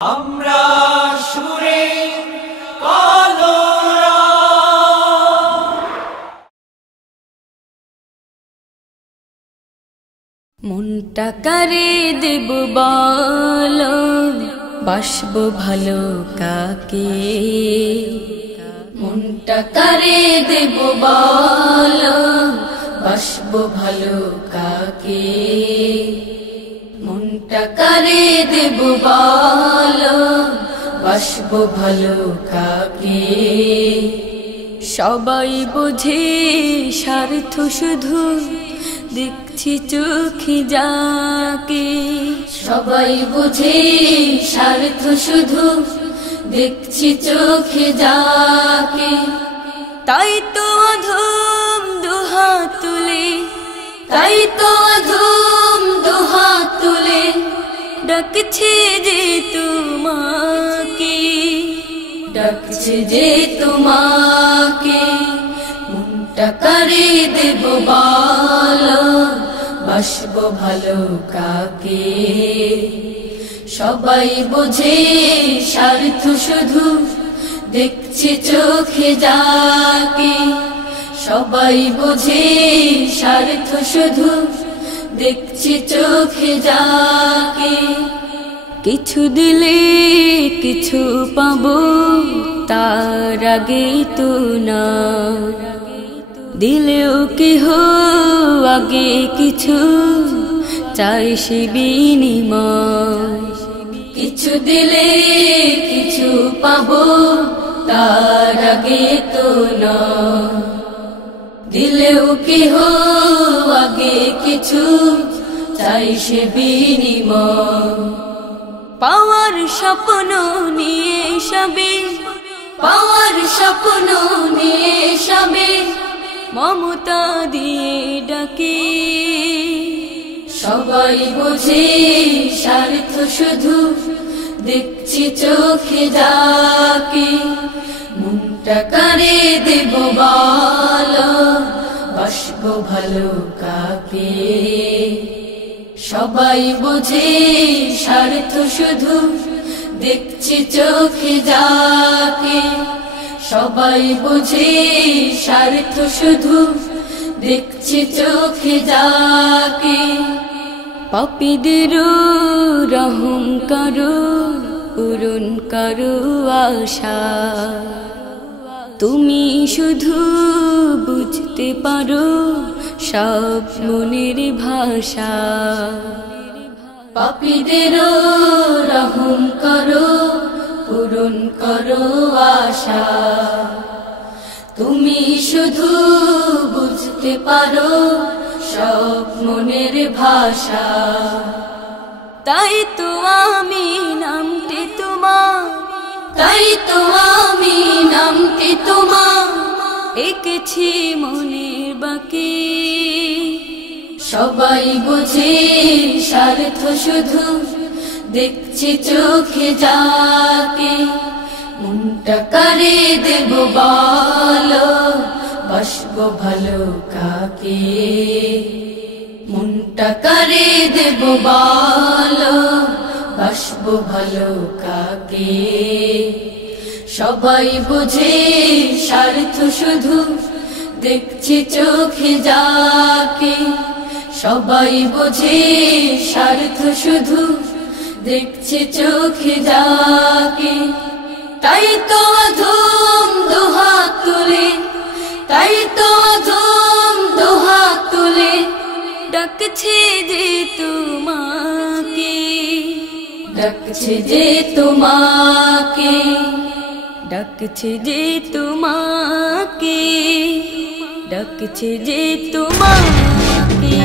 আমরা সুরে কলরা মনটা কারে দেব বলো, বাসবো ভালো কাকে। মনটা কারে দেব বলো, বাসবো ভালো কাকে। মনটা কারে দেব বলো, বাসবো ভালো কাকে। সবাই বোঝে স্বার্থ শুধু, দেখছি চোখে যাকে। সবাই বোঝে স্বার্থ শুধু, দেখছি চোখে যাকে। তাই তো অধম দুহাত তুলে, তাই তো অধম দুহাত তুলে ডাকছে যে তোমাকে, ডাকছে যে তোমাকে। মনটা কারে দেব বলো, বাসবো ভালো কাকে। সবাই বোঝে স্বার্থ শুধু, দেখছে চোখে যাকে। সবাই বোঝে স্বার্থ শুধু, দেখছে চোখে যাকে। কিছু দিলে কিছু পাবো, তার আগে তো না। দিলেও কেহ আগে কিছু চাই সে বিনিময়। কিছু দিলে কিছু পাবো, তার আগে তো না। দিলেও কেহ আগে কিছু চাই সে বিনিময়। পাওয়ার স্বপ্ন নিয়ে সবে, পাওয়ার স্বপ্ন নিয়ে সবে মমতা দিয়ে ডাকে। সবাই বোঝে স্বার্থ শুধু, দেখছি চোখে যাকে। মনটা কারে দেব বলো, বাসবো ভালো কাকে। সবাই বোঝে স্বার্থ শুধু, দেখছি চোখে যাকে। সবাই বোঝে স্বার্থ শুধু, দেখছি চোখে যাকে। পাপীদের রহম করো, পূরণ করো আশা। তুমি শুধু বুঝতে পারো সব মনের ভাষা। পাপীদের রহম করো, পূরণ করো আশা। তুমি শুধু বুঝতে পারো সব মনের ভাষা। তাই তো আমি নামটি তোমার, তাই তো আমি নামটি তোমার এঁকেছি মনের বাকি। সবাই বোঝে স্বার্থ শুধু, দেখছি চোখে যাকে। মনটা কারে দেব বলো, বাসবো ভালো কাকে। মনটা কারে দেব বলো, বাসবো ভালো কাকে। সবাই বোঝে স্বার্থ শুধু, দেখছি চোখে যাকে। সবাই বোঝে স্বার্থ শুধু, দেখছে চোখে যাকে। তাই তো অধম দুহাত তুলে, তাই তো অধম দুহাত তুলে ডাকছে যে তোমাকে, ডাকছে যে তোমাকে। ডাকছে যে তোমাকে, ডাকছে যে তোমাকে।